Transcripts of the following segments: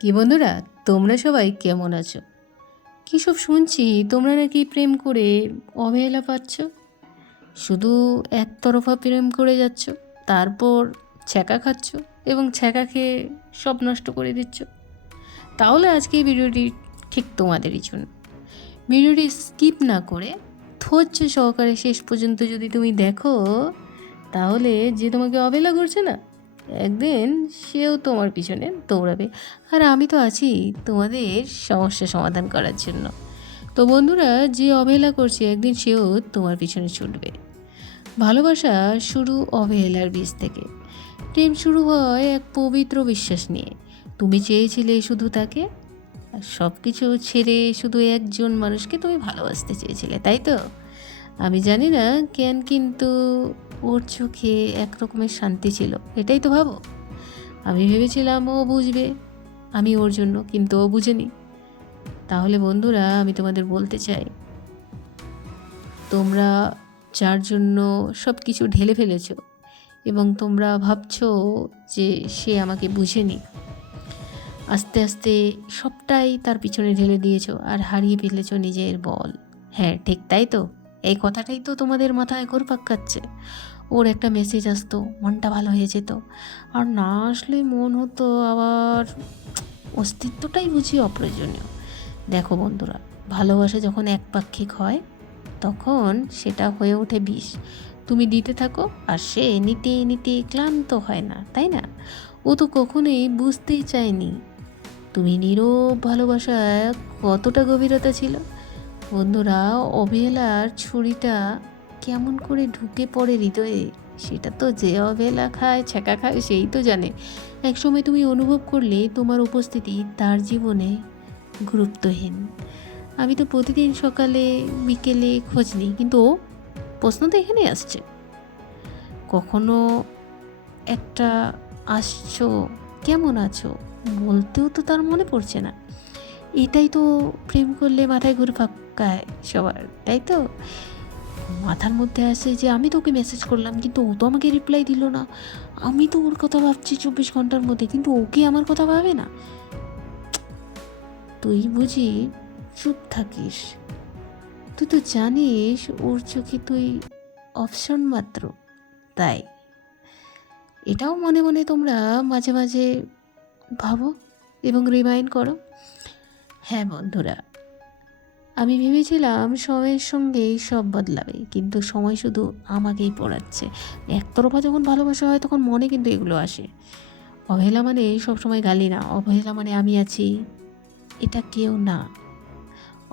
কি বন্ধুরা, তোমরা সবাই কেমন আছো? কী সব শুনছি তোমরা নাকি প্রেম করে অবহেলা পাচ্ছ, শুধু একতরফা প্রেম করে যাচ্ছ, তারপর ছ্যাঁকা খাচ্ছ এবং ছ্যাঁকা খেয়ে সব নষ্ট করে দিচ্ছ। তাহলে আজকে এই ভিডিওটি ঠিক তোমাদেরই জন্য। ভিডিওটি স্কিপ না করে ধৈর্য সহকারে শেষ পর্যন্ত যদি তুমি দেখো, তাহলে যে তোমাকে অবহেলা করছে না, একদিন সেও তোমার পিছনে দৌড়াবে। আর আমি তো আছি তোমাদের সমস্যা সমাধান করার জন্য। তো বন্ধুরা, যে অবহেলা করছে একদিন সেও তোমার পিছনে ছুটবে। ভালোবাসা শুরু অবহেলার বীজ থেকে। প্রেম শুরু হয় এক পবিত্র বিশ্বাস নিয়ে। তুমি চেয়েছিলে শুধু তাকে, আর সব কিছু ছেড়ে শুধু একজন মানুষকে তুমি ভালোবাসতে চেয়েছিলে, তাই তো? আমি জানি না কেন, কিন্তু ওর চোখে এক রকমের শান্তি ছিল, এটাই তো ভাবো। আমি ভেবেছিলাম ও বুঝবে আমি ওর জন্য, কিন্তু ও বুঝেনি। তাহলে বন্ধুরা, আমি তোমাদের বলতে চাই, তোমরা যার জন্য সব কিছু ঢেলে ফেলেছ এবং তোমরা ভাবছো যে সে আমাকে বুঝেনি, আস্তে আস্তে সবটাই তার পিছনে ঢেলে দিয়েছো আর হারিয়ে ফেলেছো নিজের বল। হ্যাঁ ঠিক তাই তো, এই কথাটাই তো তোমাদের মাথায় ঘুরপাক খাচ্ছে। ওর একটা মেসেজ আসতো, মনটা ভালো হয়ে যেত, আর না আসলে মন হতো আবার অস্তিত্বটাই বুঝি অপ্রয়োজনীয়। দেখো বন্ধুরা, ভালোবাসা যখন একপাক্ষিক হয় তখন সেটা হয়ে ওঠে বিষ। তুমি দিতে থাকো আর সে নিতে নিতে ক্লান্ত হয় না, তাই না? ও তো কখনোই বুঝতেই চায়নি তুমি নীরব ভালোবাসায় কতটা গভীরতা ছিল। বন্ধুরা, অবহেলার ছুরিটা কেমন করে ঢুকে পড়ে হৃদয়ে, সেটা তো যে অবহেলা খায়, ছ্যাঁকা খায়, সেই তো জানে। একসময় তুমি অনুভব করলে তোমার উপস্থিতি তার জীবনে গুরুত্বহীন। আমি তো প্রতিদিন সকালে বিকেলে খোঁজ নিই, কিন্তু ও প্রশ্ন তো এখানেই আসছে, কখনো একটা আসছো, কেমন আছো বলতেও তো তার মনে পড়ছে না। এটাই তো প্রেম করলে মাথায় ঘুরপাক খায় সবার, তাই তো? মাথার মধ্যে আসে যে আমি তোকে মেসেজ করলাম কিন্তু ও তো আমাকে রিপ্লাই দিল না, আমি তো ওর কথা ভাবছি 24 ঘন্টার মধ্যে, কিন্তু ওকে আমার কথা ভাবে না। তুই বুঝি চুপ থাকিস? তুই তো জানিস ওর চোখে তুই অপশন মাত্র। তাই এটাও মনে মনে তোমরা মাঝে মাঝে ভাবো এবং রিমাইন্ড করো। হ্যাঁ বন্ধুরা, আমি ভেবেছিলাম সময়ের সঙ্গেই সব বদলাবে, কিন্তু সময় শুধু আমাকেই পড়াচ্ছে। একতরফা যখন ভালোবাসা হয় তখন মনে কিন্তু এগুলো আসে। অবহেলা মানে সবসময় গালি না, অবহেলা মানে আমি আছি এটা কেউ না।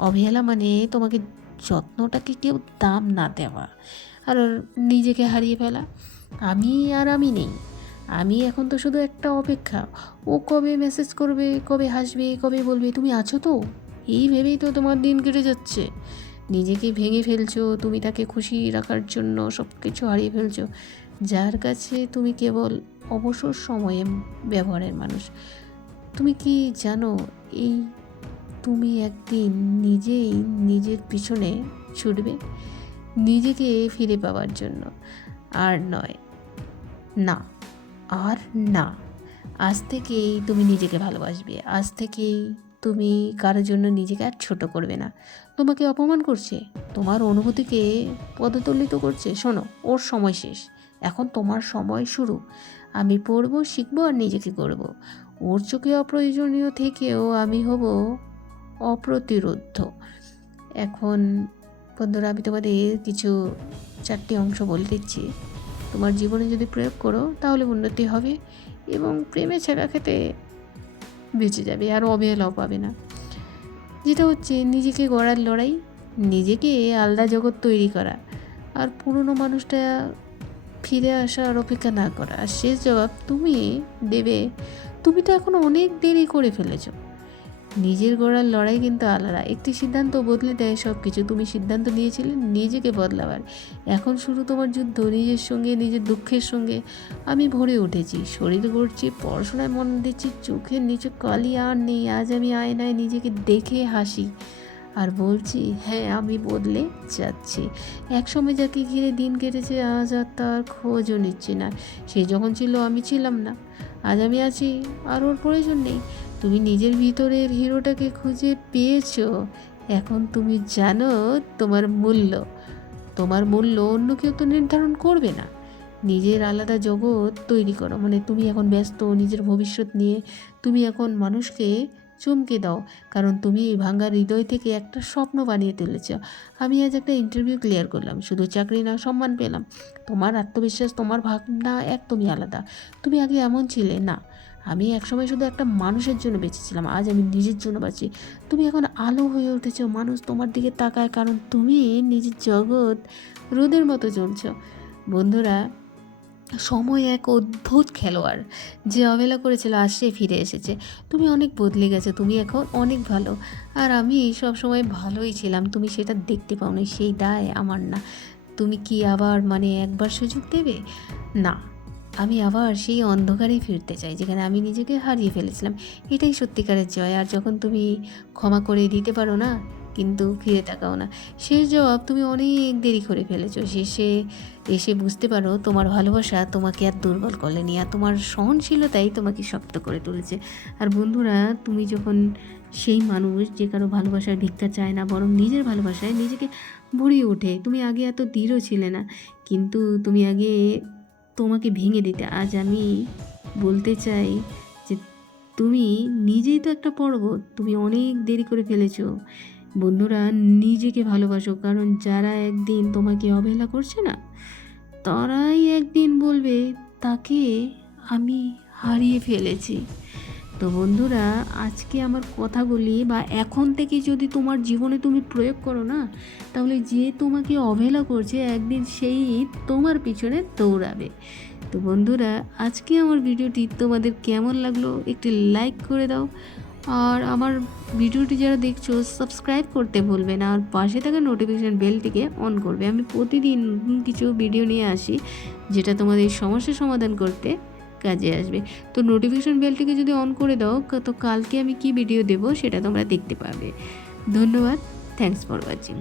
অবহেলা মানে তোমাকে যত্নটাকে কেউ দাম না দেওয়া আর নিজেকে হারিয়ে ফেলা। আমি নেই, আমি এখন তো শুধু একটা অপেক্ষা। ও কবে মেসেজ করবে, কবে হাসবে, কবে বলবে তুমি আছো তো, এই ভেবেই তো তোমার দিন কেটে যাচ্ছে। নিজেকে ভেঙে ফেলছো তুমি তাকে খুশি রাখার জন্য, সব কিছু হারিয়ে ফেলছো যার কাছে তুমি কেবল অবসর সময়ে ব্যবহারের মানুষ। তুমি কি জানো, এই তুমি একদিন নিজেই নিজের পিছনে ছুটবে, নিজেকে ফিরে পাওয়ার জন্য। আর নয়, না, আর না। আজ থেকেই তুমি নিজেকে ভালোবাসবে, আজ থেকেই তুমি কারোর জন্য নিজেকে আর ছোট করবে না। তোমাকে অপমান করছে, তোমার অনুভূতিকে পদদলিত করছে, শোনো, ওর সময় শেষ, এখন তোমার সময় শুরু। আমি পড়বো, শিখবো আর নিজেকে করব। ওর চোখে অপ্রয়োজনীয় থেকেও আমি হব অপ্রতিরোধ্য। এখন বন্ধুরা, আমি তোমাদের কিছু 4টি অংশ বলে দিচ্ছি। তোমার জীবনে যদি প্রয়োগ করো তাহলে উন্নতি হবে এবং প্রেমে ছেঁকা খেতে বেঁচে যাবে আর অবহেলাও পাবে না। যেটা হচ্ছে নিজেকে গড়ার লড়াই, নিজেকে আলাদা জগৎ তৈরি করা, আর পুরনো মানুষটা ফিরে আসার অপেক্ষা না করা। আর শেষ জবাব তুমি দেবে, তুমি তো এখন অনেক দেরি করে ফেলেছো। নিজের গড়ার লড়াই কিন্তু আলাদা, একটি সিদ্ধান্ত বদলে দেয় সব কিছু। তুমি সিদ্ধান্ত নিয়েছিলে নিজেকে বদলাবার, এখন শুরু তোমার যুদ্ধ নিজের সঙ্গে, নিজের দুঃখের সঙ্গে। আমি ভরে উঠেছি, শরীর গড়ছি, পড়াশোনায় মন দিচ্ছি, চোখের নিচে কালি আর নেই। আজ আমি আয়নায় নিজেকে দেখে হাসি আর বলছি, হ্যাঁ আমি বদলে যাচ্ছি। একসময় যাকে ঘিরে দিন কেটেছে আজ আর তার খোঁজও নিচ্ছি না। সে যখন ছিল আমি ছিলাম না, আজ আমি আছি আর ওর প্রয়োজন নেই। তুমি নিজের ভিতরের হিরোটাকে খুঁজে পেয়েছো। এখন তুমি জানো তোমার মূল্য অন্য কেউ তো নির্ধারণ করবে না। নিজের আলাদা জগৎ তৈরি করো। মানে তুমি এখন ব্যস্ত নিজের ভবিষ্যৎ নিয়ে, তুমি এখন মানুষকে চমকে দাও, কারণ তুমি এই ভাঙা হৃদয় থেকে একটা স্বপ্ন বানিয়ে তুলেছ। আমি আজ একটা ইন্টারভিউ ক্লিয়ার করলাম, শুধু চাকরি না, সম্মান পেলাম। তোমার আত্মবিশ্বাস, তোমার ভাবনা একদমই আলাদা। তুমি আগে এমন ছিলে না। আমি একসময় শুধু একটা মানুষের জন্য বেঁচেছিলাম, আজ আমি নিজের জন্য বাঁচি। তুমি এখন আলো হয়ে উঠেছো, মানুষ তোমার দিকে তাকায় কারণ তুমি নিজের জগৎ রোদের মতো জ্বলছ। বন্ধুরা, সময় এক অদ্ভুত খেলোয়াড়। যে অবহেলা করেছিল আজ সে ফিরে এসেছে। তুমি অনেক বদলে গেছো, তুমি এখন অনেক ভালো। আর আমি সব সময় ভালোই ছিলাম, তুমি সেটা দেখতে পাওনি, সেই দায় আমার না। তুমি কি আবার একবার সুযোগ দেবে? না, আমি আবার সেই অন্ধকারেই ফিরতে চাই যেখানে আমি নিজেকে হারিয়ে ফেলেছিলাম। এটাই সত্যিকারের জয়। আর যখন তুমি ক্ষমা করে দিতে পারো না, কিন্তু ফিরে তাকাও না, শেষ জবাব তুমি অনেক দেরি করে ফেলেছো। শেষে এসে বুঝতে পারো তোমার ভালোবাসা তোমাকে আর দুর্বল করলেনি, আর তোমার সহনশীলতাই তোমাকে শক্ত করে তুলেছে। আর বন্ধুরা, তুমি যখন সেই মানুষ যে কারো ভালোবাসার ভিক্ষা চায় না, বরং নিজের ভালোবাসায় নিজেকে ভরিয়ে ওঠে। তুমি আগে এত দৃঢ় ছিলে না, কিন্তু তুমি আগে তোমাকে ভেঙে দিতে। আজ আমি বলতে চাই যে তুমি নিজেই তো একটা পর্বত, তুমি অনেক দেরি করে ফেলেছো। বন্ধুরা, নিজেকে ভালোবাসো, কারণ যারা একদিন তোমাকে অবহেলা করছে না, তারাই একদিন বলবে তাকে আমি হারিয়ে ফেলেছি। তো বন্ধুরা, আজকে আমার কথাগুলি বা এখন থেকে যদি তোমার জীবনে তুমি প্রয়োগ করো না, তাহলে যে তোমাকে অবহেলা করছে একদিন সেই তোমার পিছনে দৌড়াবে। তো বন্ধুরা, আজকে আমার ভিডিওটি তোমাদের কেমন লাগলো একটি লাইক করে দাও। আর আমার ভিডিওটি যারা দেখছো সাবস্ক্রাইব করতে ভুলবে না, আর পাশে থাকা নোটিফিকেশান বেলটিকে অন করবে। আমি প্রতিদিন কিছু ভিডিও নিয়ে আসি যেটা তোমাদের সমস্যার সমাধান করতে কাজে আসবে। তো নোটিফিকেশান বেলটিকে যদি অন করে দাও, তো কালকে আমি কি ভিডিও দেবো সেটা তোমরা দেখতে পাবে। ধন্যবাদ। Thanks for watching.